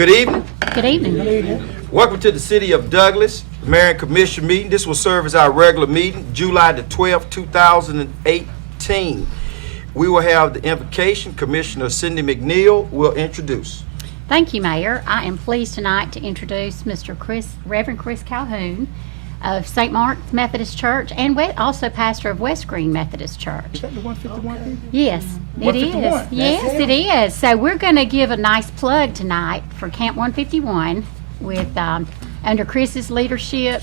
Good evening. Good evening. Welcome to the City of Douglas Mayor and Commission meeting. This will serve as our regular meeting, July the 12th, 2018. We will have the invocation. Commissioner Cindy McNeil will introduce. Thank you, Mayor. I am pleased tonight to introduce Reverend Chris Calhoun of St. Mark's Methodist Church and also pastor of West Green Methodist Church. Is that the 151? Yes, it is. 151. Yes, it is. So we're going to give a nice plug tonight for Camp 151 with under Chris's leadership,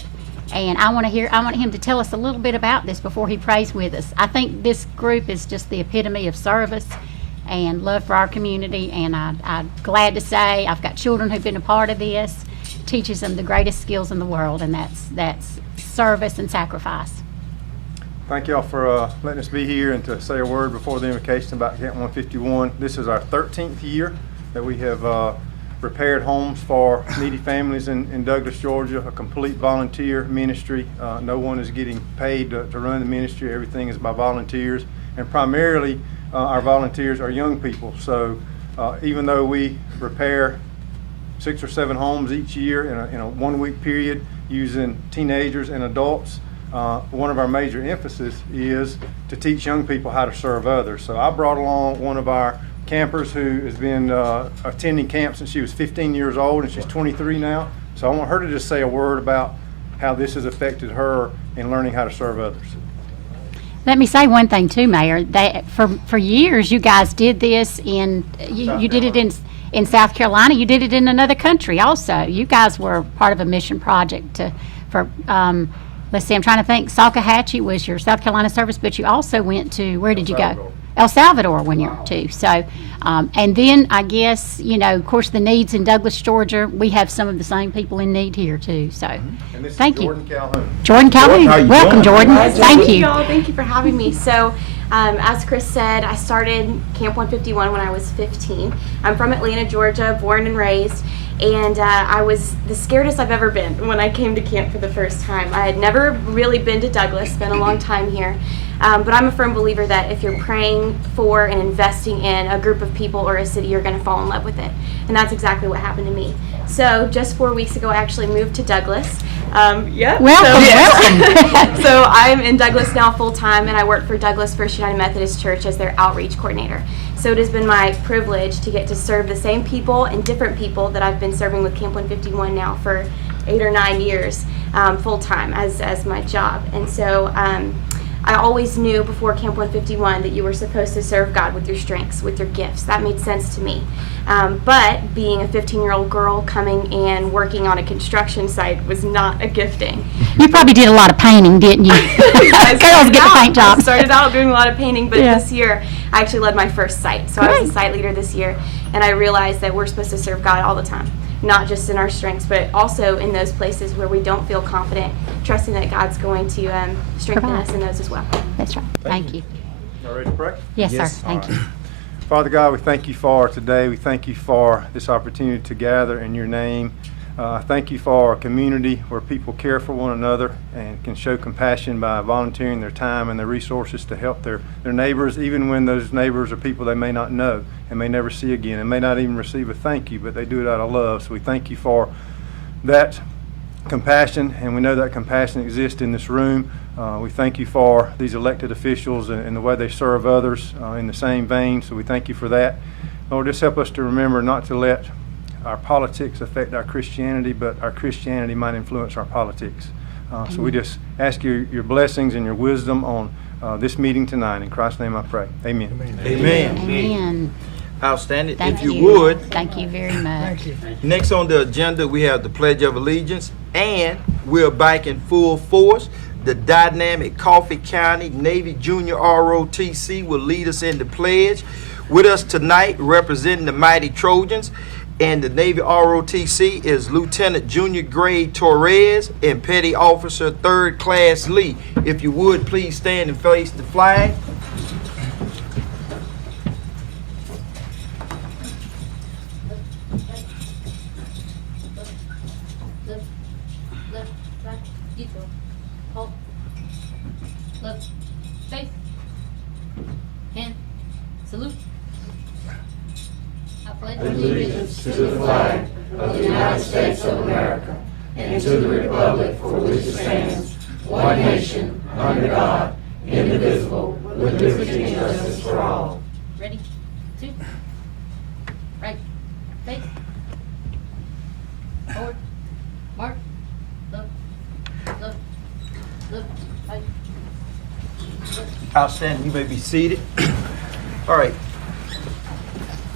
and I want him to tell us a little bit about this before he prays with us. I think this group is just the epitome of service and love for our community, and I'm glad to say I've got children who've been a part of this. Teaches them the greatest skills in the world, and that's service and sacrifice. Thank y'all for letting us be here and to say a word before the invocation about Camp 151. This is our 13th year that we have repaired homes for needy families in Douglas, Georgia, a complete volunteer ministry. No one is getting paid to run the ministry. Everything is by volunteers, and primarily our volunteers are young people. So even though we repair 6 or 7 homes each year in a 1 week period using teenagers and adults, one of our major emphasis is to teach young people how to serve others. So I brought along one of our campers who has been attending camp since she was 15 years old, and she's 23 now. So I want her to just say a word about how this has affected her in learning how to serve others. Let me say one thing too, Mayor. That for years you guys did this you did it in South Carolina. You did it in another country also. You guys were part of a mission project let's see, I'm trying to think. Salkehatchie was your South Carolina service, but you also went to, where did you go? El Salvador one year too. So, and then I guess, of course, the needs in Douglas, Georgia, we have some of the same people in need here too. So, And this thank is you. Jordan Calhoun. Jordan Calhoun. How you Welcome, doing? Jordan. Thank you. Thank you for having me. So, as Chris said, I started Camp 151 when I was 15. I'm from Atlanta, Georgia, born and raised, and I was the scaredest I've ever been when I came to camp for the first time. I had never really been to Douglas, spent a long time here, but I'm a firm believer that if you're praying for and investing in a group of people or a city, you're going to fall in love with it, and that's exactly what happened to me. So just 4 weeks ago, I actually moved to Douglas. Welcome. So I'm in Douglas now full time, and I work for Douglas First United Methodist Church as their outreach coordinator. So it has been my privilege to get to serve the same people and different people that I've been serving with Camp 151 now for 8 or 9 years full time as my job. And so I always knew before Camp 151 that you were supposed to serve God with your strengths, with your gifts. That made sense to me. But being a 15-year-old girl coming and working on a construction site was not a gifting. You probably did a lot of painting, didn't you? Girls get the paint I jobs. started out doing a lot of painting, but Yeah. this year I actually led my first site. So I was a site leader this year, and I realized that we're supposed to serve God all the time, not just in our strengths, but also in those places where we don't feel confident, trusting that God's going to strengthen Provide. us in those as well. That's right. Thank you. Y'all ready to pray? Yes, Yes. sir. Thank you. Father God, we thank you for today. We thank you for this opportunity to gather in your name. Thank you for a community where people care for one another and can show compassion by volunteering their time and their resources to help their neighbors, even when those neighbors are people they may not know and may never see again and may not even receive a thank you, but they do it out of love. So we thank you for that compassion, and we know that compassion exists in this room. We thank you for these elected officials and the way they serve others in the same vein, so we thank you for that. Lord, just help us to remember not to let our politics affect our Christianity, but our Christianity might influence our politics. So we just ask your blessings and your wisdom on this meeting tonight. In Christ's name I pray. Amen. Amen. Amen. Outstanding. Thank If you would, Thank you very much. next on the agenda, we have the Pledge of Allegiance, and we're back in full force. The dynamic Coffee County Navy Junior ROTC will lead us in the pledge. With us tonight, representing the Mighty Trojans and the Navy ROTC, is Lieutenant Junior Grade Torres and Petty Officer 3rd Class Lee. If you would, please stand and face the flag. Allegiance to the flag Ready? 2. Right. Face. Forward. Mark. Look. Look. Look. Right. Outstanding. You may be seated. All right.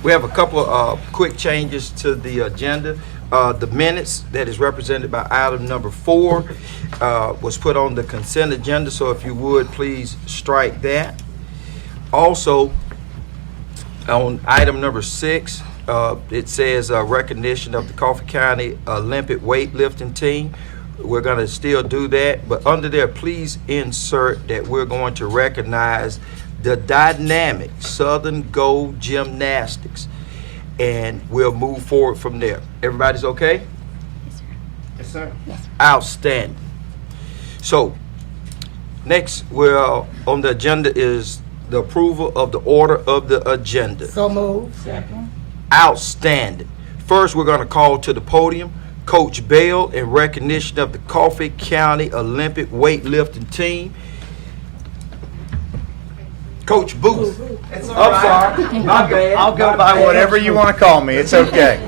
We have a couple of quick changes to the agenda. The minutes that is represented by item number 4 was put on the consent agenda, so if you would, please strike that. Also, on item number 6, it says recognition of the Coffee County Olympic weightlifting team. We're going to still do that, but under there, please insert that we're going to recognize the dynamic Southern Gold Gymnastics, and we'll move forward from there. Everybody's okay? Yes, sir. Outstanding. So, next, we're on the agenda is the approval of the order of the agenda. So moved. Second. Outstanding. First, we're going to call to the podium Coach Bell in recognition of the Coffee County Olympic weightlifting team. Coach Booth. I'm sorry. My bad. I'll go by whatever you want to call me. It's okay.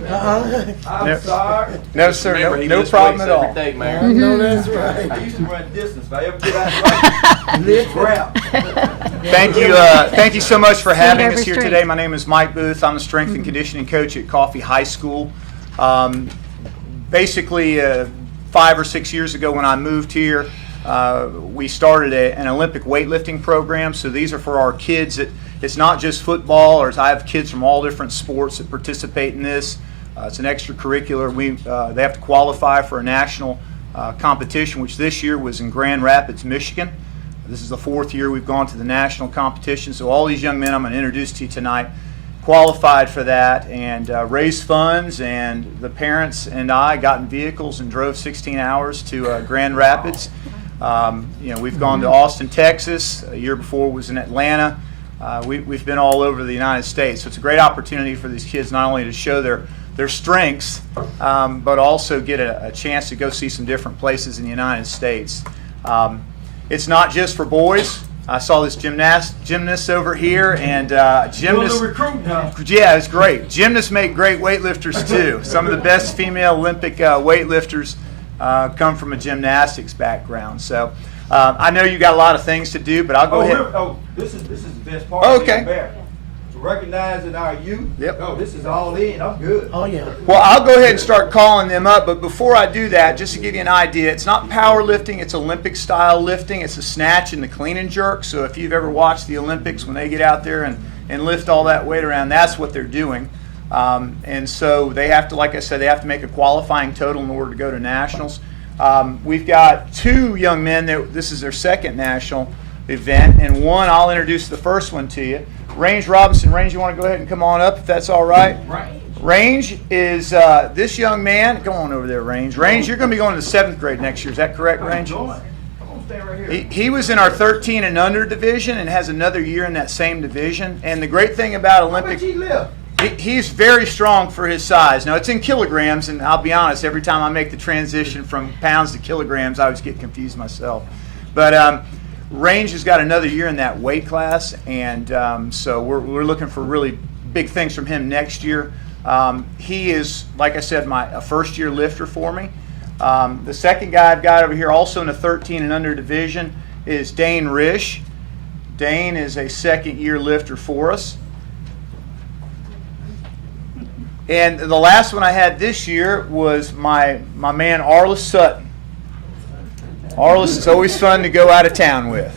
I'm sorry. No, sir. No problem at all. I know that's right. I used to run distance. If I ever get out of lift rap. Thank you so much for having every us here street. today. My name is Mike Booth. I'm the strength and conditioning coach at Coffee High School. Basically, 5 or 6 years ago when I moved here, we started an Olympic weightlifting program. So these are for our kids. It's not just football, or I have kids from all different sports that participate in this. It's an extracurricular. They have to qualify for a national competition, which this year was in Grand Rapids, Michigan. This is the 4th year we've gone to the national competition. So all these young men I'm going to introduce to you tonight qualified for that and raised funds, and the parents and I got in vehicles and drove 16 hours to Grand Rapids. We've gone to Austin, Texas. A year before was in Atlanta. We've been all over the United States. So it's a great opportunity for these kids not only to show their strengths, but also get a chance to go see some different places in the United States. It's not just for boys. I saw this gymnast over here, and gymnasts. Yeah, it's great. Gymnasts make great weightlifters too. Some of the best female Olympic weightlifters come from a gymnastics background. So I know you got a lot of things to do, but I'll go ahead. This is the best part. Okay. Recognizing our youth. Yep. Oh, this is all in. I'm good. Oh, yeah. Well, I'll go ahead and start calling them up, but before I do that, just to give you an idea, it's not powerlifting, it's Olympic style lifting. It's the snatch and the clean and jerk. So if you've ever watched the Olympics, when they get out there and lift all that weight around, that's what they're doing. And so they have to, like I said, they have to make a qualifying total in order to go to nationals. We've got 2 young men this is their second national event, and one, I'll introduce the first one to you. Range Robinson. Range, you want to go ahead and come on up if that's all right? Range is this young man. Go on over there, Range. Range, you're going to be going to the 7th grade next year. Is that correct, Range? Come on, stay right here. He was in our 13 and under division and has another year in that same division. And the great thing about Olympic, He live. he's very strong for his size. Now, it's in kilograms, and I'll be honest, every time I make the transition from pounds to kilograms, I always get confused myself. But Range has got another year in that weight class, and so we're looking for really big things from him next year. He is, like I said, a first-year lifter for me. The second guy I've got over here, also in the 13 and under division, is Dane Risch. Dane is a second-year lifter for us. And the last one I had this year was my man Arliss Sutton. Arliss is always fun to go out of town with.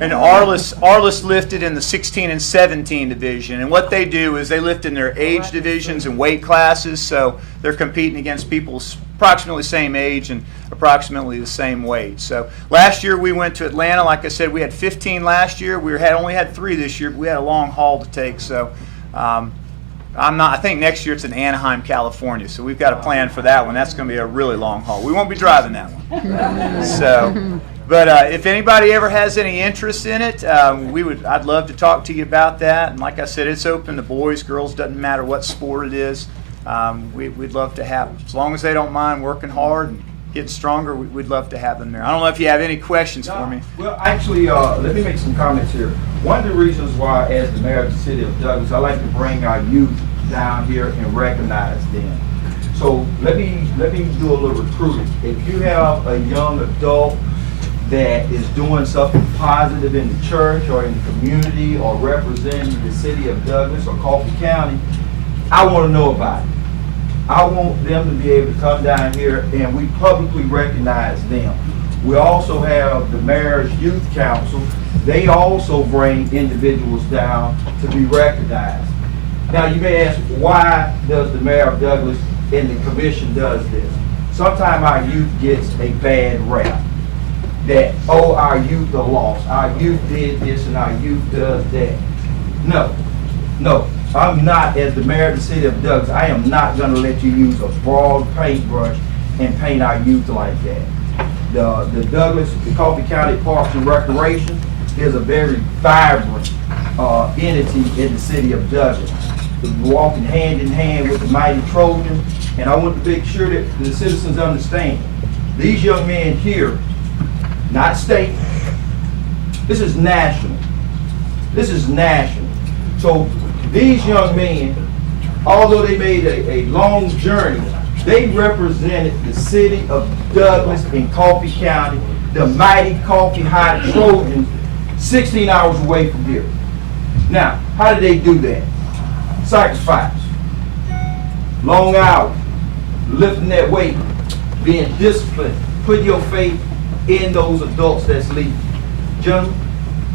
And Arliss lifted in the 16 and 17 division. And what they do is they lift in their age divisions and weight classes, so they're competing against people approximately the same age and approximately the same weight. So last year we went to Atlanta. Like I said, we had 15 last year. We only had 3 this year, but we had a long haul to take. So I think next year it's in Anaheim, California. So we've got a plan for that one. That's going to be a really long haul. We won't be driving that one. So, But if anybody ever has any interest in it, I'd love to talk to you about that. And like I said, it's open to boys, girls, doesn't matter what sport it is. We'd love to have them. As long as they don't mind working hard and getting stronger, we'd love to have them there. I don't know if you have any questions for me. Well, actually, let me make some comments here. One of the reasons why, as the mayor of the city of Douglas, I like to bring our youth down here and recognize them. So let me do a little recruiting. If you have a young adult that is doing something positive in the church or in the community or representing the city of Douglas or Coffee County, I want to know about it. I want them to be able to come down here and we publicly recognize them. We also have the Mayor's Youth Council. They also bring individuals down to be recognized. Now you may ask, why does the Mayor of Douglas and the commission does this? Sometimes our youth gets a bad rap. That, oh, our youth are lost. Our youth did this and our youth does that. No. I'm not, as the mayor of the city of Douglas, I am not going to let you use a broad paintbrush and paint our youth like that. The Douglas, the Coffee County Parks and Recreation is a very vibrant entity in the city of Douglas. We're walking hand in hand with the mighty Trojans, and I want to make sure that the citizens understand. These young men here, not state, this is national. This is national. So these young men, although they made a long journey, they represented the city of Douglas in Coffee County, the mighty Coffee High Trojans, 16 hours away from here. Now, how did they do that? Sacrifice, long hours, lifting that weight, being disciplined, putting your faith in those adults that's leading. Gentlemen,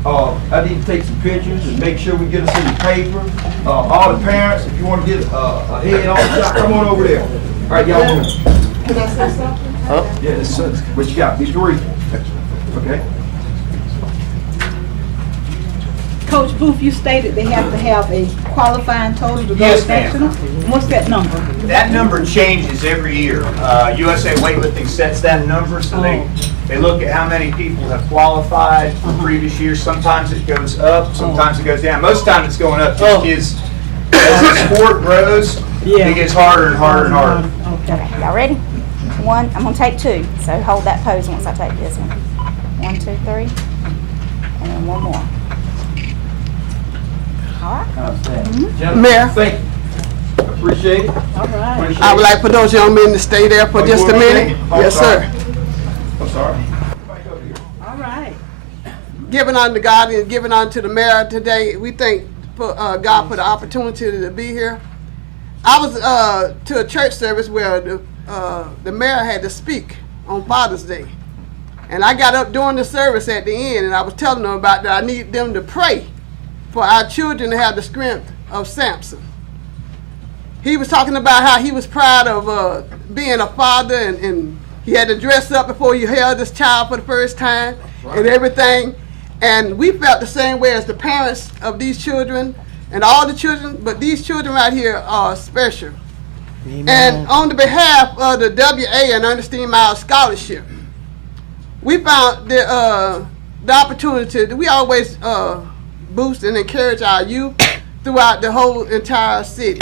I need to take some pictures and make sure we get us in the paper. All the parents, if you want to get a head on shot, come on over there. All right, y'all move. Can I say something? Huh? Yes, what you got? Be brief. Okay. Coach Booth, you stated they have to have a qualifying total to go Yes, ma'am. national. What's that number? That number changes every year. USA Weightlifting sets that number, so they look at how many people have qualified from previous years. Sometimes it goes up, sometimes it goes down. Most of the time it's going up just because as the sport grows, it gets harder and harder and harder. Okay, y'all ready? One, I'm gonna take two, so hold that pose once I take this one. 1, 2, 3, and then one more. All right. Gentlemen, Mayor. thank you. Appreciate it. All right. Appreciate I would it. like for those young men to stay there for just a minute. Oh, Yes, sorry. sir. I'm sorry. All right. Giving unto God and giving unto the mayor today. We thank God for the opportunity to be here. I was to a church service where the mayor had to speak on Father's Day. And I got up during the service at the end and I was telling them about that I need them to pray for our children to have the strength of Samson. He was talking about how he was proud of being a father and he had to dress up before he held his child for the first time and everything. And we felt the same way as the parents of these children and all the children, but these children right here are special. And on the behalf of the WA and Ernestine Miles Scholarship, we found the opportunity that we always boost and encourage our youth throughout the whole entire city.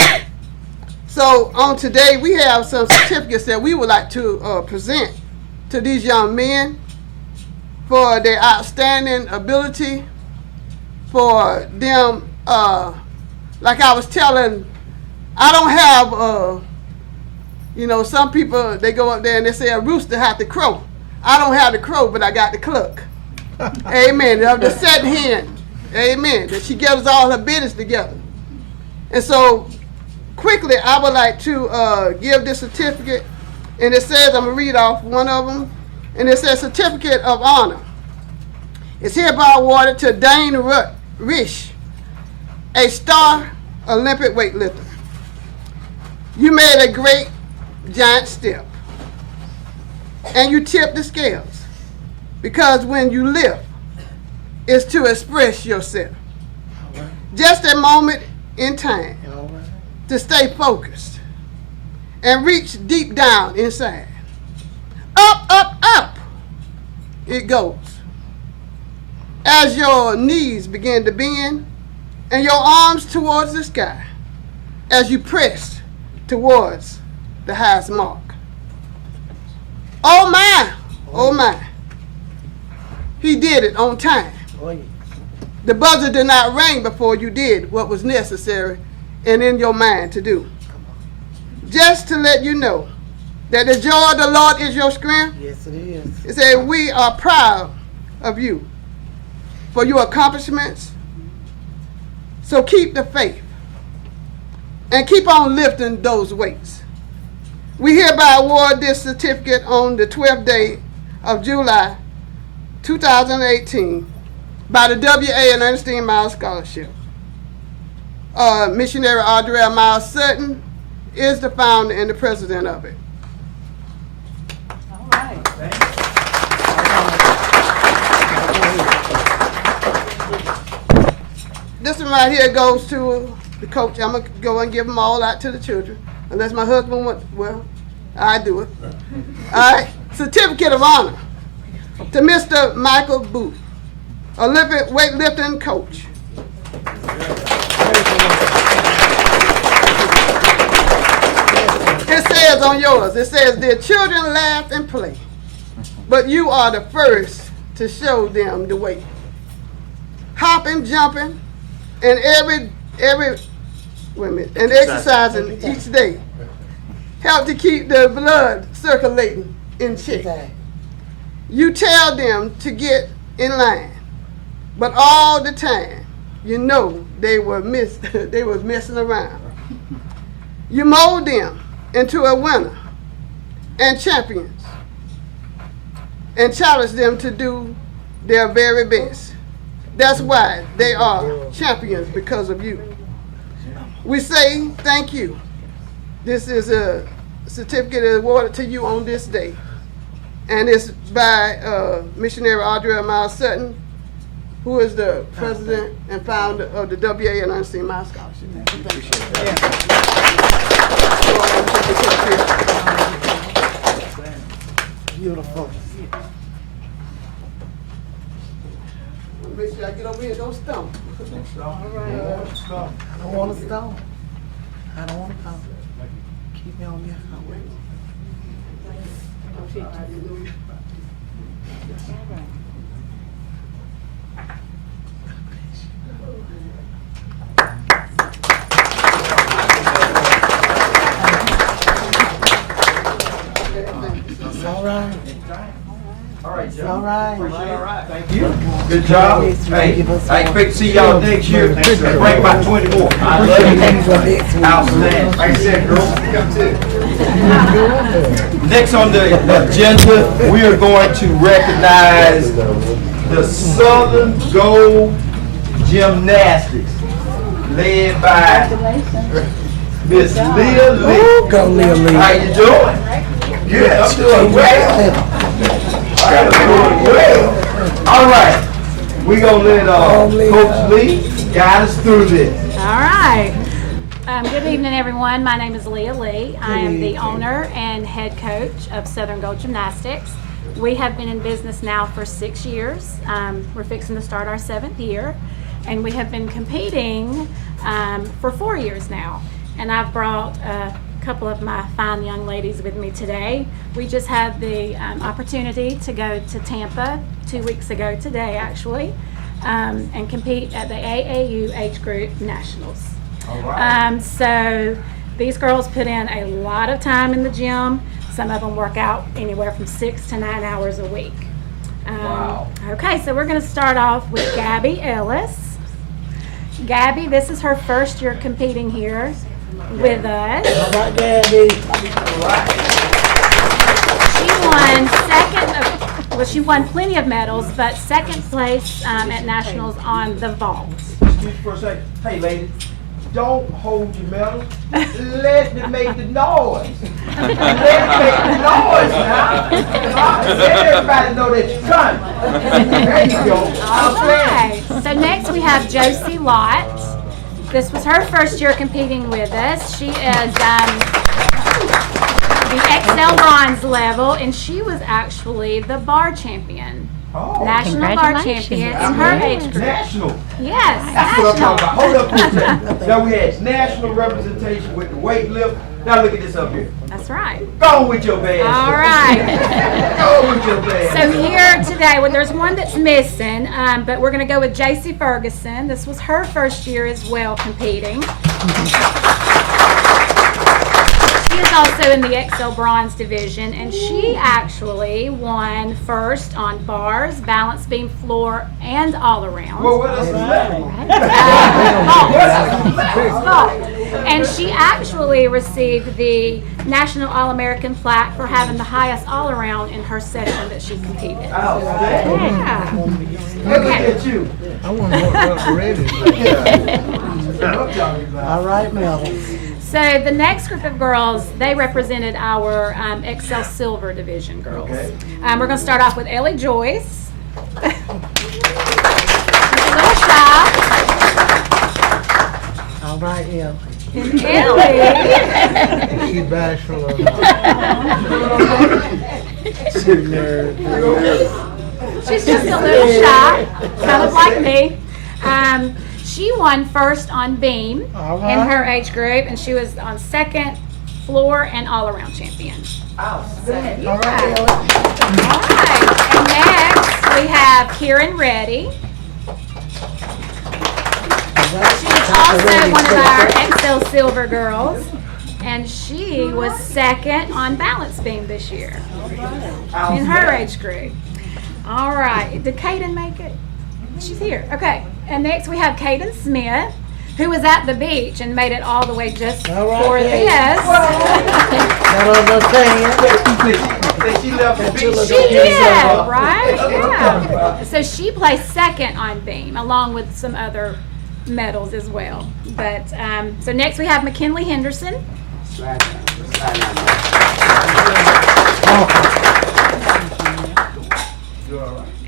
So on today, we have some certificates that we would like to present to these young men for their outstanding ability, for them, like I was telling, I don't have, some people, they go up there and they say a rooster have to crow. I don't have the crow, but I got the cluck. Amen. Of the set hen. Amen. That she gathers all her business together. And so, quickly, I would like to give this certificate. And it says, I'm going to read off one of them. And it says, Certificate of Honor. It's hereby awarded to Dane Risch, a star Olympic weightlifter. You made a great giant step. And you tipped the scales. Because when you lift, it's to express yourself. Just a moment in time to stay focused and reach deep down inside. Up, up, up. it goes. As your knees begin to bend and your arms towards the sky, as you press towards the highest mark. Oh my, oh my. He did it on time. The buzzer did not ring before you did what was necessary and in your mind to do. Just to let you know that the joy of the Lord is your strength. Yes, it is. It said, we are proud of you for your accomplishments. So keep the faith and keep on lifting those weights. We hereby award this certificate on the 12th day of July 2018 by the W.A. and Ernestine Miles Scholarship. Missionary Audrey Miles Sutton is the founder and the president of it. All right. This one right here goes to the coach. I'm going to go and give them all out to the children. Unless my husband wants, well, I do it. All right. Certificate of honor to Mr. Michael Booth, Olympic weightlifting coach. It says on yours, it says, their children laugh and play, but you are the first to show them the way. Hopping, jumping, and every wait a minute, and exercising each day help to keep the blood circulating in check. You tell them to get in line, but all the time, you know they was messing around. You mold them into a winner and champions, and challenge them to do their very best. That's why they are champions, because of you. We say thank you. This is a certificate awarded to you on this day. And it's by Missionary Audrey Miles Sutton, who is the president and founder of the W.A. and Ernestine Miles Scholarship. Beautiful. Make sure I get over here, don't stump. I don't want to stop. I don't want to stop. Keep me on your highway. It's all right. All right, It's Joe. all right. All right, thank you. Good job. Yes, Hey, give us I more. expect to see y'all next year. Bring about 20 more. I love you. Outstanding. Like I said, girls, come too. Next on the agenda, we are going to recognize the Southern Gold Gymnastics, led by Miss Leah Lee. Go, Leah Lee. How you doing? Good. I'm doing well. I'm doing well. All right. We're going to let Coach Lee guide us through this. All right. Good evening, everyone. My name is Leah Lee. I am the owner and head coach of Southern Gold Gymnastics. We have been in business now for 6 years. We're fixing to start our 7th year, and we have been competing for 4 years now. And I've brought a couple of my fine young ladies with me today. We just had the opportunity to go to Tampa 2 weeks ago today, actually, and compete at the AAU Age Group Nationals. All right. So these girls put in a lot of time in the gym. Some of them work out anywhere from 6 to 9 hours a week. Wow. Okay, so we're going to start off with Gabby Ellis. Gabby, this is her first year competing here with us. All right, Gabby. She won plenty of medals, but second place at nationals on the vault. Excuse me for a second. Hey, ladies, don't hold your medals. Let me make the noise. Let me make the noise now. Let everybody know that you're coming. There you go. All right. So next we have Josie Lott. This was her first year competing with us. She is the XL bronze level, and she was actually the bar champion. Oh, National bar Congratulations. champion in her age group. national. Yes, That's what I'm talking about. national. Hold up for a second. Now we had national representation with the weight lift. Now look at this up here. That's right. Go on with your bad. All right. Go on with your bad. So here today, well, there's one that's missing, but we're going to go with JC Ferguson. This was her first year as well competing. She is also in the XL Bronze division, and she actually won first on bars, balance beam, floor, and all around. Well, what else is left? And she actually received the National All-American plaque for having the highest all-around in her session that she competed. Outstanding. Yeah. Look at you. I wonder what ready. All right, Mel. So the next group of girls, they represented our XL Silver division girls. Okay. We're going to start off with Ellie Joyce. She's a little shy. All right, yeah. And Ellie, She bashful. she's just a little shy, kind of like me. She won first on beam in her age group, and she was on second, floor, and all-around champion. Outstanding. All right. And next we have Kieran Reddy. She's also one of our XL Silver girls, and she was second on balance beam this year in her age group. All right. Did Kaden make it? She's here. Okay. And next we have Kaden Smith, who was at the beach and made it all the way just for this. She left the beach. She did, right? Yeah. So she placed second on beam, along with some other medals as well. But so next we have McKinley Henderson.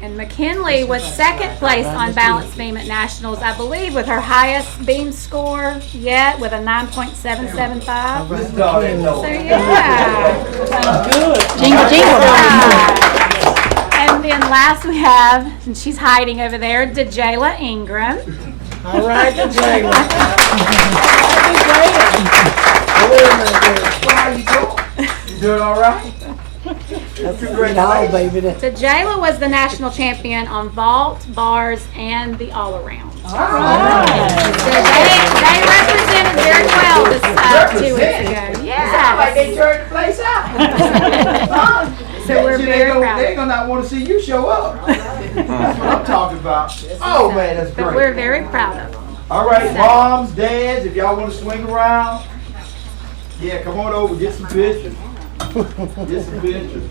And McKinley was second place on balance beam at nationals, I believe, with her highest beam score yet, with a 9.775. So yeah. Jingle, jingle. And then last we have, and she's hiding over there, DeJayla Ingram. All right, Jayla. How you doing? You doing all right? No, baby. DeJayla was the national champion on vault, bars, and the all-around. So they represented very well this 2 weeks ago. Sound like they Yes. turned the place out. So we're very proud. They're gonna not want to see you show up. That's what I'm talking about. Oh man, that's But we're great. very proud of them. All right, moms, dads, if y'all want to swing around, yeah, come on over, get some pictures. Get some pictures.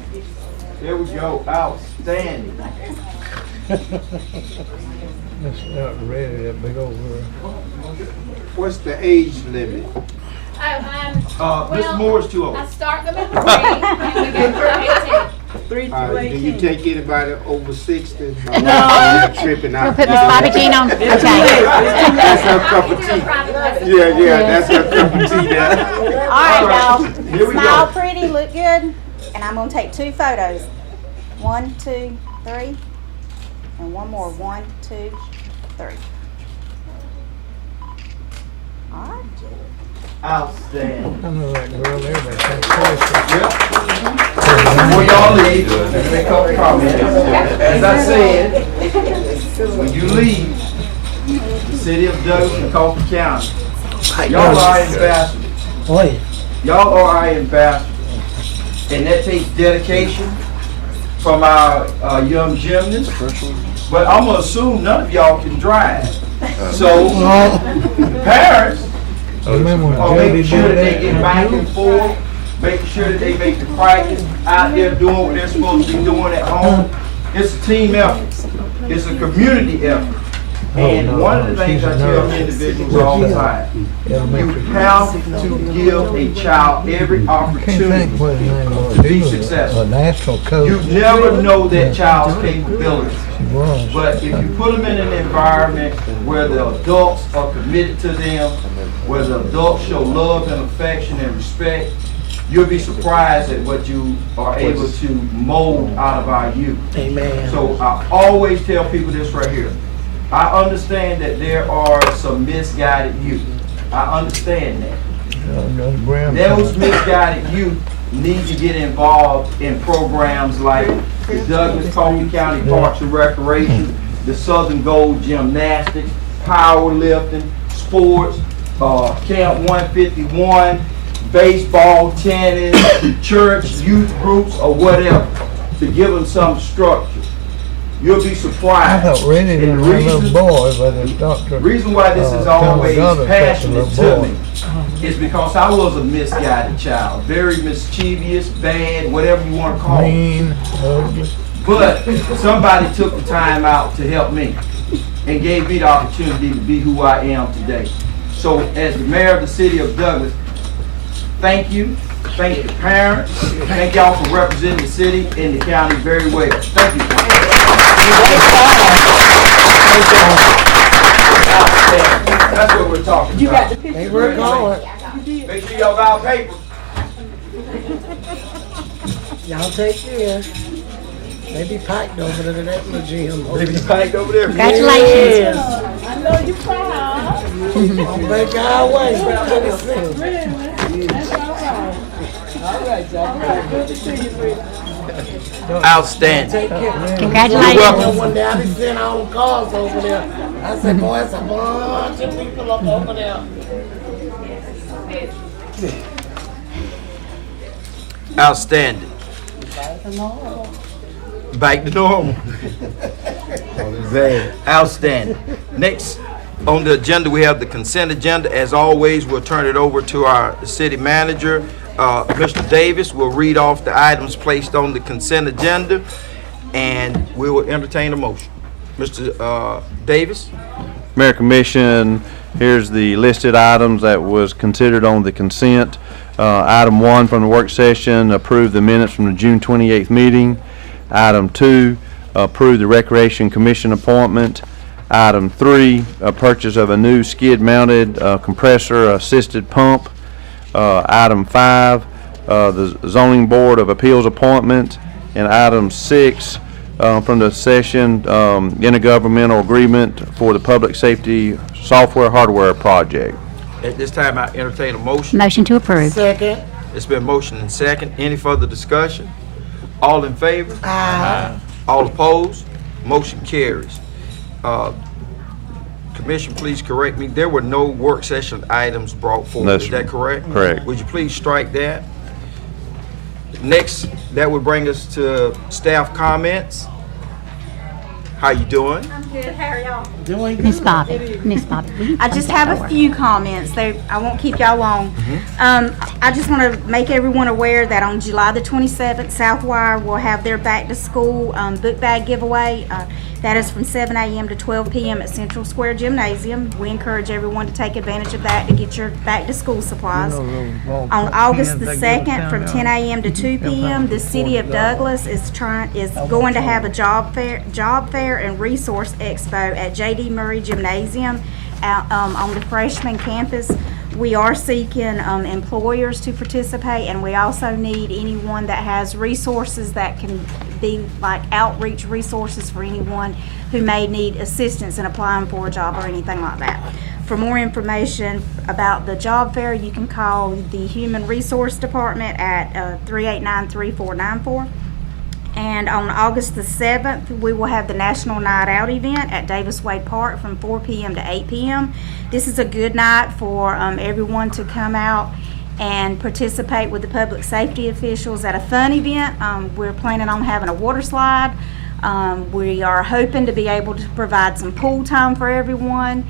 There we go. Outstanding. That's not ready, that big old What's the age limit? Miss Moore's too old. I start them at 3 and we go through 18. Do you take anybody over 60? No. I'm tripping We'll out. put Miss Bobby Jean on. Okay. That's her cup We of do a tea. private lesson. Yeah, that's her cup of tea now. All right, y'all. Here we Smile go. pretty, look good. And I'm going to take 2 photos. 1, 2, 3. And one more. 1, 2, 3. All right. Outstanding. I know that girl there, but that's crazy. Yep. Before y'all leave, let me make a comment. As I said, when you leave the city of Douglas and Coffee County, y'all are our ambassadors. Oh, yeah. Y'all are our ambassadors. And that takes dedication from our young gymnasts. But I'm gonna assume none of y'all can drive. So the parents Remember when are Jody making sure did that they that? get back and forth, making sure that they make the practice out there doing what they're supposed to be doing at home. It's a team effort. It's a community effort. And no, one of the no, things she's I a tell nurse. individuals all the time, you Elementary. have to give a child every Can't opportunity think what his name was. to be He was successful. a national coach. You never know that child's capabilities. She was. But if you put them in an environment where the adults are committed to them, where the adults show love and affection and respect, You'll be surprised at what you are able to mold out of our youth. Amen. So I always tell people this right here. I understand that there are some misguided youth. I understand that. Those misguided youth need to get involved in programs like the Douglas Coffee County Parks and Recreation, the Southern Gold Gymnastics, powerlifting, sports, Camp 151, baseball, tennis, church, youth groups, or whatever, to give them some structure. You'll be surprised. I thought Rennie And was a little boy, but it's Dr. reason why this is always passionate to me is because I was a misguided child, very mischievous, bad, whatever you want to call it. Mean, ugly. But somebody took the time out to help me and gave me the opportunity to be who I am today. So as the mayor of the city of Douglas, thank you. Thank the parents. Thank y'all for representing the city and the county very well. Thank you. Outstanding. That's what we're talking about. They work hard. Make sure y'all buy paper. Y'all take care. They be packed over there to that little gym. They be packed over there. Congratulations. I know you proud. I'll break our way. That's all right. All right, y'all. Good to see you, Rita. Outstanding. Take care. Congratulations. One day I be seeing all the cars over there. I said, boy, it's a bunch of people up over there. Outstanding. Back to normal. Outstanding. Next on the agenda, we have the consent agenda. As always, we'll turn it over to our city manager. Mr. Davis will read off the items placed on the consent agenda, and we will entertain a motion. Mr. Davis? Mayor Commission, here's the listed items that was considered on the consent. Item 1 from the work session, approve the minutes from the June 28th meeting. Item 2, approve the Recreation Commission appointment. Item 3, purchase of a new skid-mounted compressor-assisted pump. Item 5, the Zoning Board of Appeals appointment. And item 6, from the session, intergovernmental agreement for the public safety software hardware project. At this time, I entertain a motion. Motion to approve. Second. It's been motioned and second. Any further discussion? All in favor? Aye. All opposed? Motion carries. Commission, please correct me. There were no work session items brought forward. No, Is sir. that correct? Correct. Would you please strike that? Next, that would bring us to staff comments. How you doing? Doing Miss good. Bobby. Miss Bobby. will you I close just that have a door? few comments. I won't keep y'all long. I just want to make everyone aware that on July the 27th, Southwire will have their back to school book bag giveaway. That is from 7 a.m. to 12 p.m. at Central Square Gymnasium. We encourage everyone to take advantage of that to get your back to school supplies. On August the 2nd, from 10 a.m. to 2 p.m., the city of Douglas is going to have a job fair and resource expo at J.D. Murray Gymnasium out on the freshman campus. We are seeking employers to participate, and we also need anyone that has resources that can be like outreach resources for anyone who may need assistance in applying for a job or anything like that. For more information about the job fair, you can call the Human Resource Department at 389-3494. And on August the 7th, we will have the National Night Out event at Davis Wade Park from 4 p.m. to 8 p.m. This is a good night for everyone to come out and participate with the public safety officials at a fun event. We're planning on having a water slide. We are hoping to be able to provide some pool time for everyone.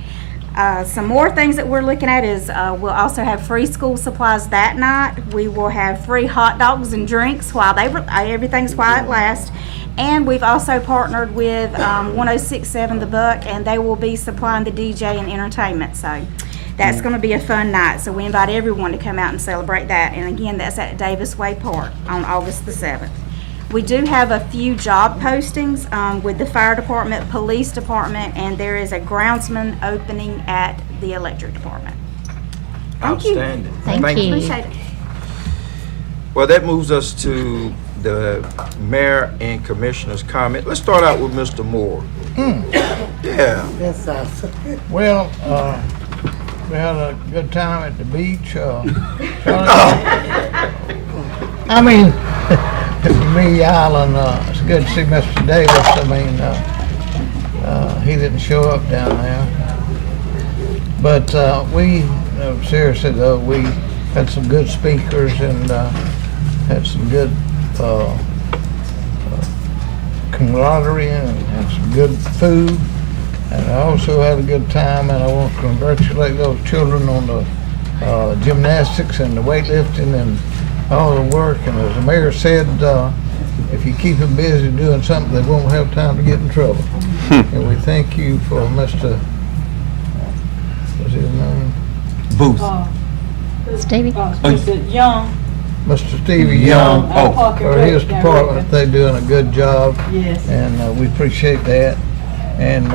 Some more things that we're looking at is we'll also have free school supplies that night. We will have free hot dogs and drinks while everything's while it lasts. And we've also partnered with 106.7 The Buck, and they will be supplying the DJ and entertainment. So that's going to be a fun night. So we invite everyone to come out and celebrate that. And again, that's at Davis Wade Park on August the 7th. We do have a few job postings with the fire department, police department, and there is a groundsman opening at the electric department. Thank you. Outstanding. Thank you. Appreciate it. Well, that moves us to the mayor and commissioner's comment. Let's start out with Mr. Moore. Yeah. That's us. Well, we had a good time at the beach. I mean, me, Island, it's good to see Mr. Davis. I mean, he didn't show up down there. But seriously though, we had some good speakers and had some good camaraderie and had some good food. And I also had a good time, and I want to congratulate those children on the gymnastics and the weightlifting and all the work. And as the mayor said, if you keep them busy doing something, they won't have time to get in trouble. And we thank you for Mr. What's his name? Booth. Stevie? Mr. Young. Mr. Stevie Young. Park and For Rec his down department, they're doing a good job. Yes. And we appreciate that. And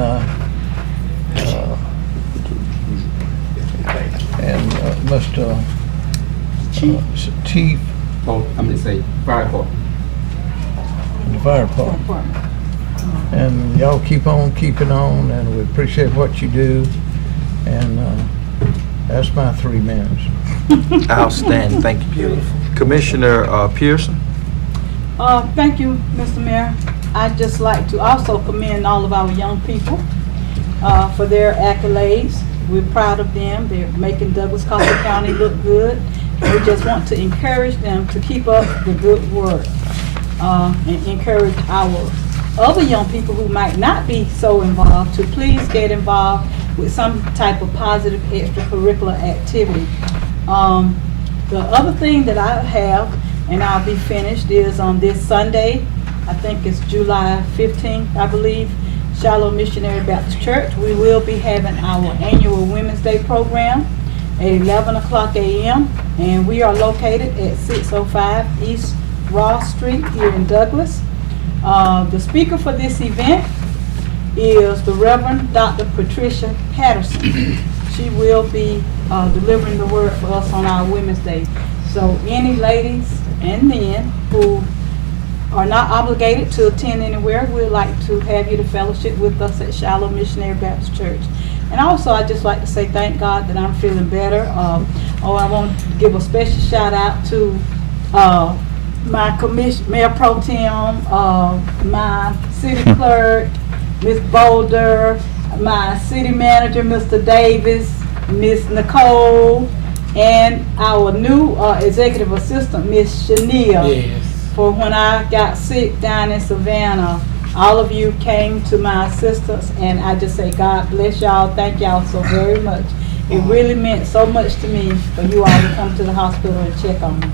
Mr. Chief, Oh, I'm gonna say fire department. the fire department. And y'all keep on keeping on, and we appreciate what you do. And that's my 3 minutes. Outstanding. Thank you, beautiful. Commissioner Pearson. Thank you, Mr. Mayor. I'd just like to also commend all of our young people for their accolades. We're proud of them. They're making Douglas Coffee County look good. We just want to encourage them to keep up the good work and encourage our other young people who might not be so involved to please get involved with some type of positive extracurricular activity. The other thing that I have, and I'll be finished, is on this Sunday, I think it's July 15th, I believe, Shiloh Missionary Baptist Church, we will be having our annual Women's Day program at 11 o'clock a.m. and we are located at 605 East Ross Street here in Douglas. The speaker for this event is the Reverend Dr. Patricia Patterson. She will be delivering the word for us on our Women's Day. So any ladies and men who are not obligated to attend anywhere, we'd like to have you to fellowship with us at Shiloh Missionary Baptist Church. And also, I'd just like to say thank God that I'm feeling better. I want to give a special shout out to my Mayor Pro Tem, my city clerk, Ms. Boulder, my city manager, Mr. Davis, Ms. Nicole, and our new executive assistant, Ms. Shania. Yes. For when I got sick down in Savannah, all of you came to my assistance, and I just say, God bless y'all. Thank y'all so very much. It really meant so much to me for you all to come to the hospital and check on me.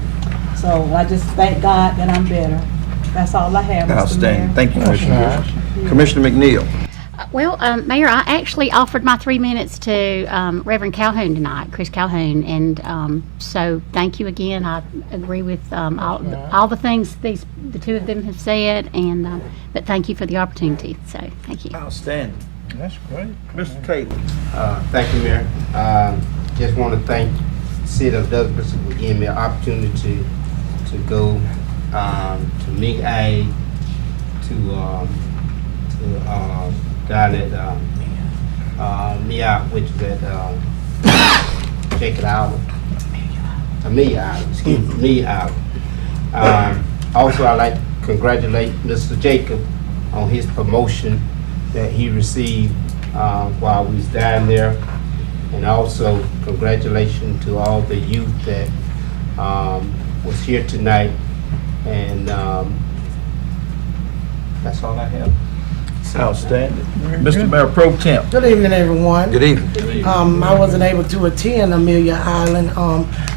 So I just thank God that I'm better. That's all I have, Mr. Mayor. Outstanding. Thank you, That's Commissioner. nice. Commissioner McNeil. Well, Mayor, I actually offered my 3 minutes to Reverend Calhoun tonight, Chris Calhoun, and so thank you again. I agree with all the things the two of them have said, and but thank you for the opportunity. So thank you. Outstanding. That's great. Mr. Taylor. Thank you, Mayor. Just want to thank the city of Douglas for giving me an opportunity to go to Mig A, to down at Mia, which is at Jacob Island. Amelia Island, excuse me, Amelia Island. Also, I'd like to congratulate Mr. Jacob on his promotion that he received while we was down there. And also, congratulations to all the youth that was here tonight. And that's all I have. Outstanding. Mr. Mayor Pro Temp. Good evening, everyone. Good evening. I wasn't able to attend Amelia Island.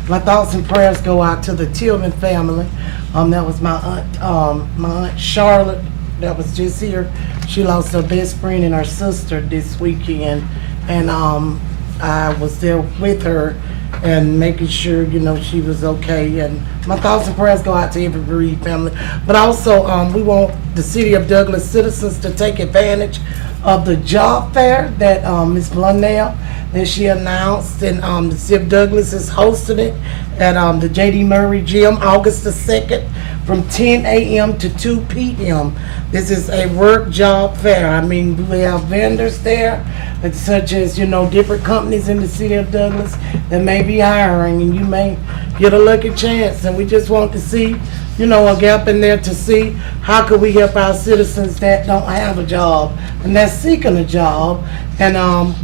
My thoughts and prayers go out to the Tillman family. That was my aunt Charlotte that was just here. She lost her best friend and her sister this weekend, and I was there with her and making sure, she was okay. And my thoughts and prayers go out to every bereaved family. But also, we want the City of Douglas citizens to take advantage of the job fair that Ms. Blundell, that she announced, and the City of Douglas is hosting it at the J.D. Murray Gym, August the 2nd, from 10 a.m. to 2 p.m. This is a work job fair. I mean, we have vendors there, such as, different companies in the City of Douglas that may be hiring, and you may get a lucky chance. And we just want to see, a gap in there to see how could we help our citizens that don't have a job and that's seeking a job. And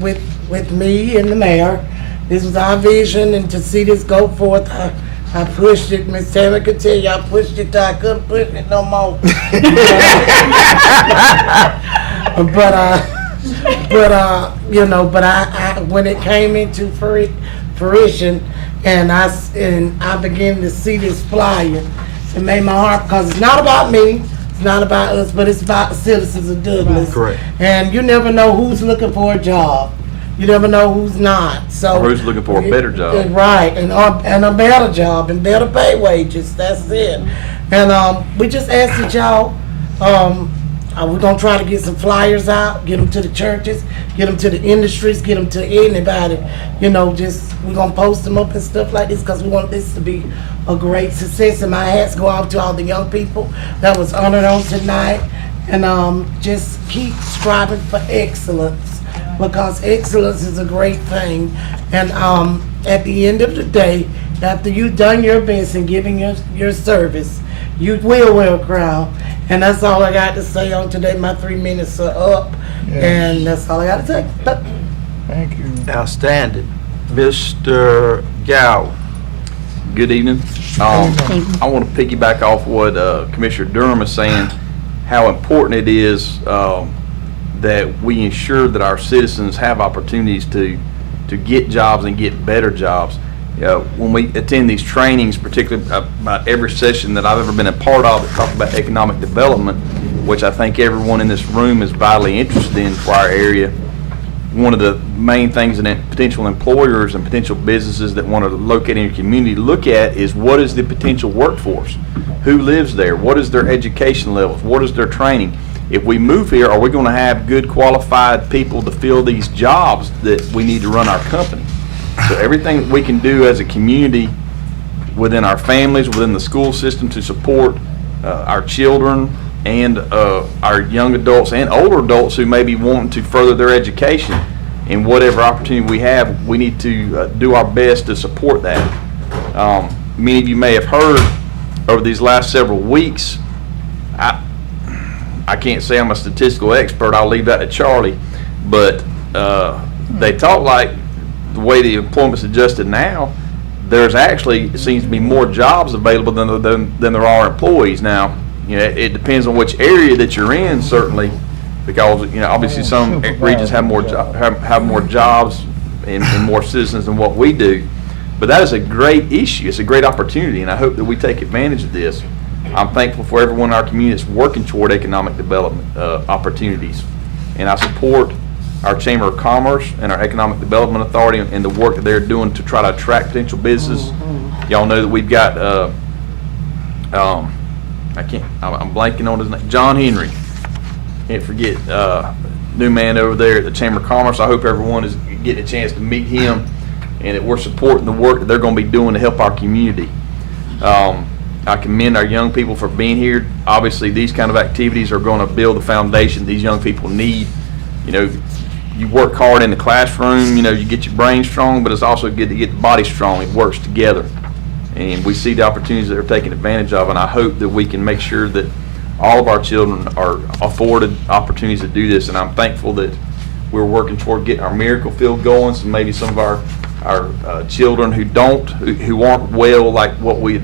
with me and the mayor, this was our vision, and to see this go forth, I pushed it. Miss Tammy could tell you I pushed it till I couldn't push it no more. But I when it came into fruition, and I began to see this flyer, it made my heart, because it's not about me, it's not about us, but it's about the citizens of Douglas. Correct. And you never know who's looking for a job. You never know who's not. So Or who's looking for a better job. Right, and a better job and better pay wages. That's it. And we just ask that y'all. We're gonna try to get some flyers out, get them to the churches, get them to the industries, get them to anybody. We're gonna post them up and stuff like this, because we want this to be a great success. And my hats go out to all the young people that was honored on tonight. And just keep striving for excellence, because excellence is a great thing. And at the end of the day, after you've done your best in giving your service, you will wear a crown. And that's all I got to say on today. My 3 minutes are up, and that's all I got to say. Thank you. Outstanding. Mr. Gow. Good evening. I want to piggyback off what Commissioner Durham is saying, how important it is that we ensure that our citizens have opportunities to get jobs and get better jobs. When we attend these trainings, particularly about every session that I've ever been a part of that talk about economic development, which I think everyone in this room is vitally interested in for our area, one of the main things that potential employers and potential businesses that want to locate in your community look at is what is the potential workforce? Who lives there? What is their education levels? What is their training? If we move here, are we going to have good qualified people to fill these jobs that we need to run our company? So everything that we can do as a community, within our families, within the school system, to support our children and our young adults and older adults who may be wanting to further their education, and whatever opportunity we have, we need to do our best to support that. Many of you may have heard over these last several weeks, I can't say I'm a statistical expert, I'll leave that to Charlie, but they talk like the way the employment's adjusted now, there's actually, it seems to be more jobs available than there are employees. Now, it depends on which area that you're in, certainly, because obviously some regions have more jobs and more citizens than what we do. But that is a great issue. It's a great opportunity, and I hope that we take advantage of this. I'm thankful for everyone in our community that's working toward economic development opportunities, and I support our Chamber of Commerce and our Economic Development Authority and the work that they're doing to try to attract potential business. Y'all know that we've got I'm blanking on his name, John Henry. Can't forget new man over there at the Chamber of Commerce. I hope everyone is getting a chance to meet him, and that we're supporting the work that they're going to be doing to help our community. I commend our young people for being here. Obviously, these kind of activities are going to build the foundation these young people need. You work hard in the classroom, you get your brain strong, but it's also good to get the body strong. It works together. And we see the opportunities that they're taking advantage of, and I hope that we can make sure that all of our children are afforded opportunities to do this. And I'm thankful that we're working toward getting our miracle field going, so maybe some of our children who aren't well, like what we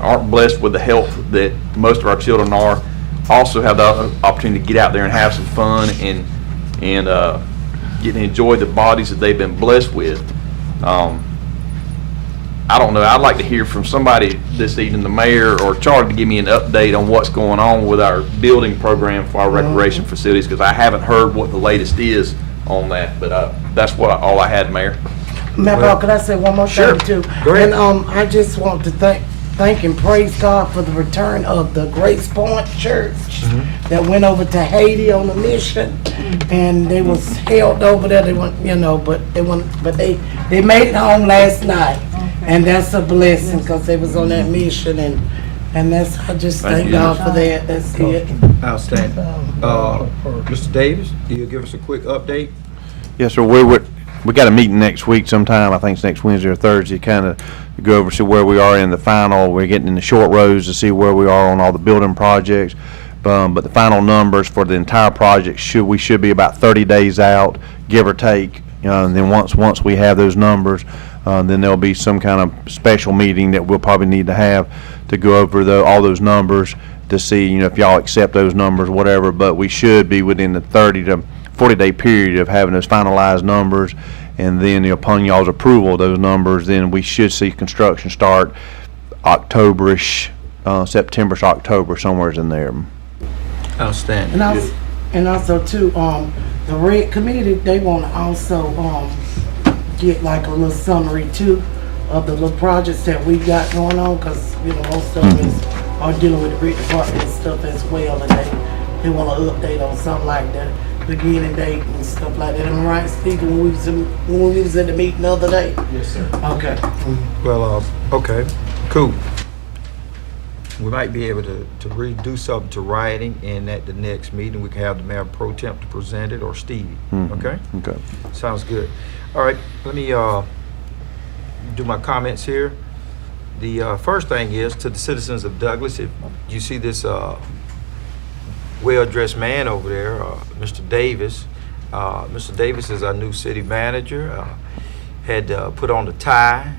aren't blessed with the health that most of our children are, also have the opportunity to get out there and have some fun and get to enjoy the bodies that they've been blessed with. I don't know, I'd like to hear from somebody this evening, the mayor or Charlie, to give me an update on what's going on with our building program for our recreation facilities, because I haven't heard what the latest is on that, but that's all I had, Mayor. Mayor, could I say one more Sure. thing too? Go ahead. And I just want to thank thank and praise God for the return of the Grace Point Church that went over to Haiti on a mission, and they was held over there. They went, but they made it home last night, and that's a blessing because they was on that mission, and that's I just thank God for that. That's it. Outstanding. Mr. Davis, do you give us a quick update? Yes, sir. We got a meeting next week sometime. I think it's next Wednesday or Thursday. Kind of go over see where we are in the final. We're getting in the short rows to see where we are on all the building projects. But the final numbers for the entire project we should be about 30 days out, give or take. And then once we have those numbers, then there'll be some kind of special meeting that we'll probably need to have to go over all those numbers to see, if y'all accept those numbers, whatever. But we should be within the 30 to 40-day period of having those finalized numbers, and then upon y'all's approval of those numbers, then we should see construction start October-ish, September, October, somewhere in there. Outstanding. And also too, the Red Committee, they want to also get like a little summary too of the little projects that we got going on, because most of them are dealing with the Red Department and stuff as well, and they want to update on something like that. Beginning date and stuff like that. Am I right, Steve, when we was at the meeting the other day? Yes, sir. Okay. Well, okay, cool. We might be able to redo something to writing, and at the next meeting, we can have the Mayor Pro Temp to present it, or Stevie, okay? Okay. Sounds good. All right, let me do my comments here. The first thing is, to the citizens of Douglas, if you see this well-dressed man over there, Mr. Davis. Mr. Davis is our new city manager. Had put on a tie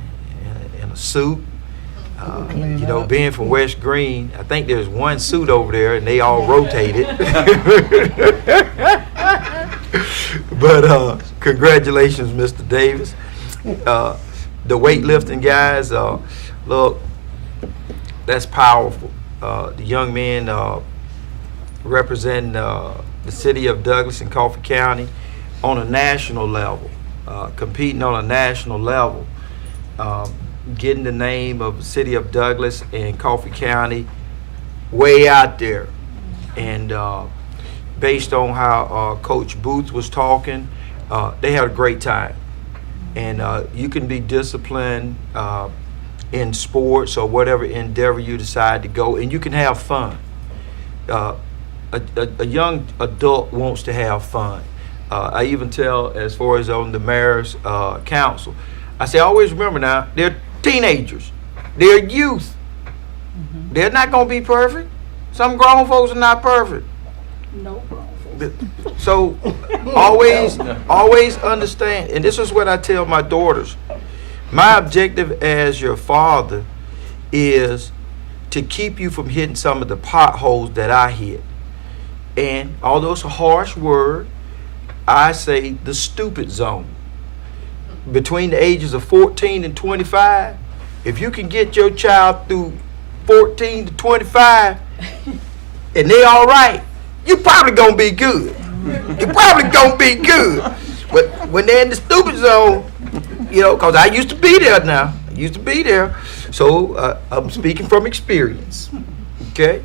and a suit. Being from West Green, I think there's one suit over there, and they all rotated. But congratulations, Mr. Davis. The weightlifting guys, look, that's powerful. The young men representing the city of Douglas and Coffee County on a national level, competing on a national level, getting the name of the city of Douglas and Coffee County way out there. And based on how Coach Booth was talking, they had a great time. And you can be disciplined in sports or whatever endeavor you decide to go, and you can have fun. A young adult wants to have fun. I even tell, as far as on the mayor's council, I say, always remember now, they're teenagers. They're youth. They're not going to be perfect. Some grown folks are not perfect. No grown folks. So always understand, and this is what I tell my daughters. My objective as your father is to keep you from hitting some of the potholes that I hit. And although it's a harsh word, I say the stupid zone. Between the ages of 14 and 25, if you can get your child through 14 to 25 and they all right, you probably gonna be good. You're probably gonna be good. But when they're in the stupid zone, because I used to be there now. I used to be there. So I'm speaking from experience. Okay?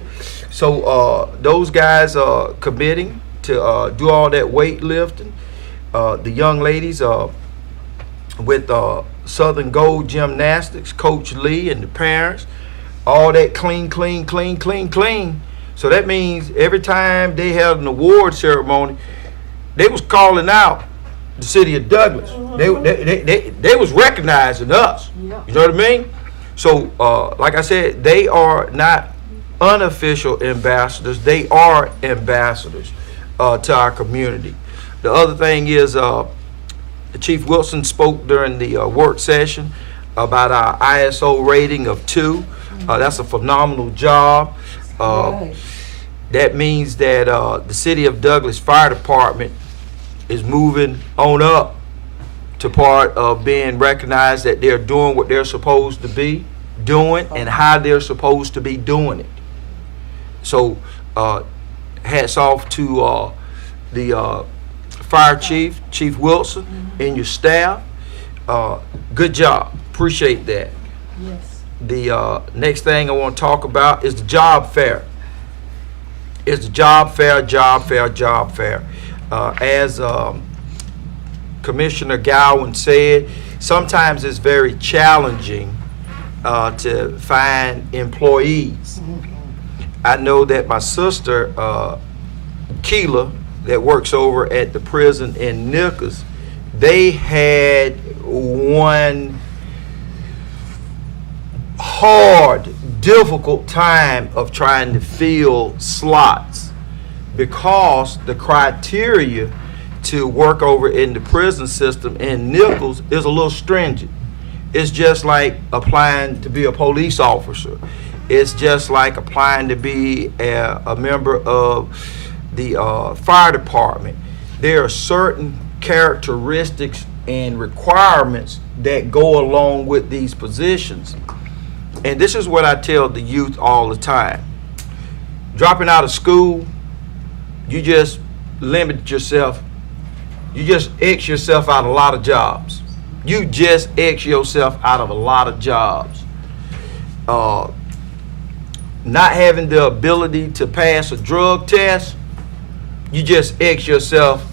So those guys are committing to do all that weightlifting. The young ladies with Southern Gold Gymnastics, Coach Lee and the parents, all that clean. So that means every time they had an award ceremony, they was calling out the city of Douglas. They was recognizing us. You know what I mean? So like I said, they are not unofficial ambassadors. They are ambassadors to our community. The other thing is Chief Wilson spoke during the work session about our ISO rating of 2. That's a phenomenal job. That means that the City of Douglas Fire Department is moving on up to part of being recognized that they're doing what they're supposed to be doing and how they're supposed to be doing it. So hats off to the fire chief, Chief Wilson, and your staff. Good job. Appreciate that. Yes. The next thing I want to talk about is the job fair. It's the job fair, job fair, job fair. As Commissioner Gowan said, sometimes it's very challenging to find employees. I know that my sister, Keela, that works over at the prison in Nichols, they had one hard, difficult time of trying to fill slots because the criteria to work over in the prison system in Nichols is a little stringent. It's just like applying to be a police officer. It's just like applying to be a member of the fire department. There are certain characteristics and requirements that go along with these positions. And this is what I tell the youth all the time. Dropping out of school, you just limit yourself. You just X yourself out of a lot of jobs. You just X yourself out of a lot of jobs. Not having the ability to pass a drug test, you just X yourself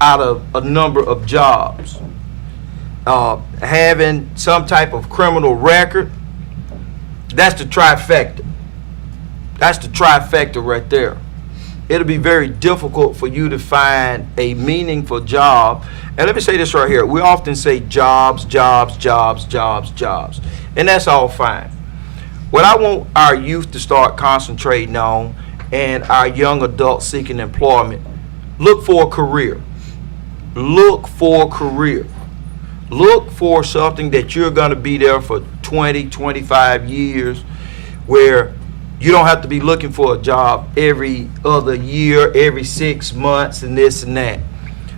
out of a number of jobs. Having some type of criminal record, that's the trifecta. That's the trifecta right there. It'll be very difficult for you to find a meaningful job. And let me say this right here. We often say jobs, jobs, jobs, jobs, jobs. And that's all fine. What I want our youth to start concentrating on and our young adults seeking employment, look for a career. Look for a career. Look for something that you're going to be there for 20, 25 years, where you don't have to be looking for a job every other year, every 6 months, and this and that.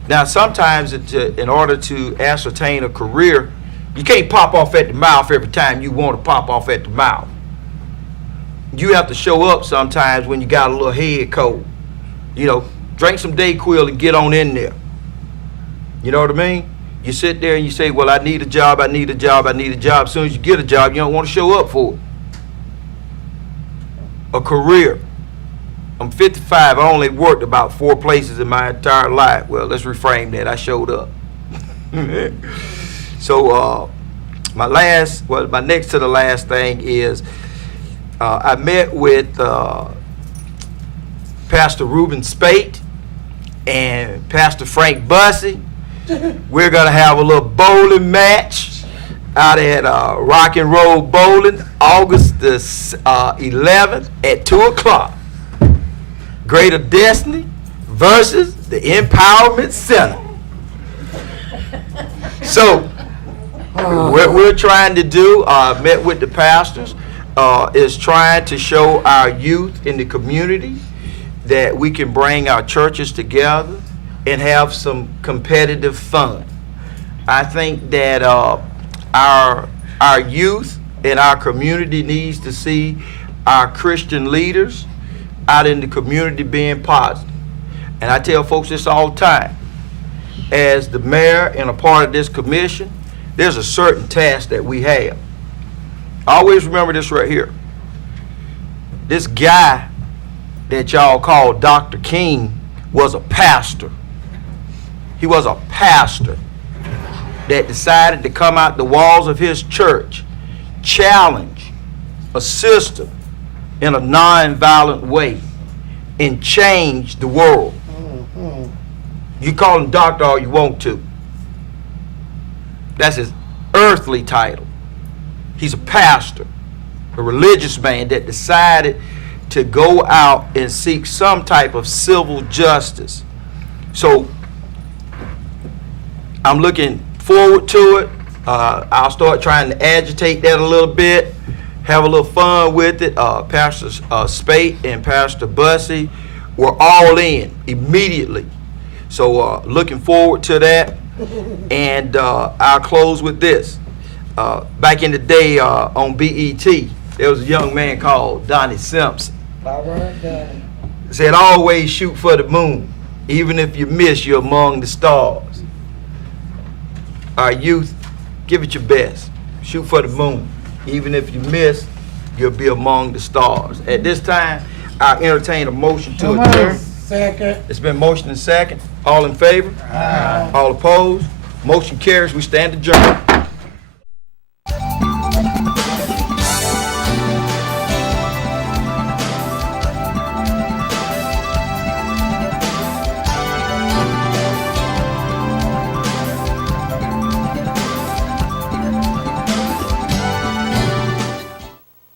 Now, sometimes in order to ascertain a career, you can't pop off at the mouth every time you want to pop off at the mouth. You have to show up sometimes when you got a little head cold. You know, drink some Dayquil and get on in there. You know what I mean? You sit there and you say, well, I need a job, I need a job, I need a job. As soon as you get a job, you don't want to show up for it. A career. I'm 55. I only worked about 4 places in my entire life. Well, let's reframe that. I showed up. So my next to the last thing is I met with Pastor Reuben Spate and Pastor Frank Bussey. We're going to have a little bowling match out at Rock and Roll Bowling, August the 11th at 2 o'clock. Greater Destiny versus the Empowerment Center. So, what we're trying to do, met with the pastors, is trying to show our youth in the community that we can bring our churches together and have some competitive fun. I think that our youth and our community needs to see our Christian leaders out in the community being positive. And I tell folks this all the time. As the mayor and a part of this commission, there's a certain task that we have. Always remember this right here. This guy that y'all call Dr. King was a pastor. He was a pastor that decided to come out the walls of his church, challenge a system in a non-violent way, and change the world. You call him doctor all you want to. That's his earthly title. He's a pastor, a religious man that decided to go out and seek some type of civil justice. So I'm looking forward to it. I'll start trying to agitate that a little bit, have a little fun with it. Pastor Spate and Pastor Bussey were all in immediately. So looking forward to that. And I'll close with this. Back in the day on BET, there was a young man called Donnie Simpson. Said, always shoot for the moon. Even if you miss, you're among the stars. Our youth, give it your best. Shoot for the moon. Even if you miss, you'll be among the stars. At this time, I entertain a motion to adjourn. Second. It's been motion and second. All in favor? Aye. All opposed? Motion carries. We stand adjourned.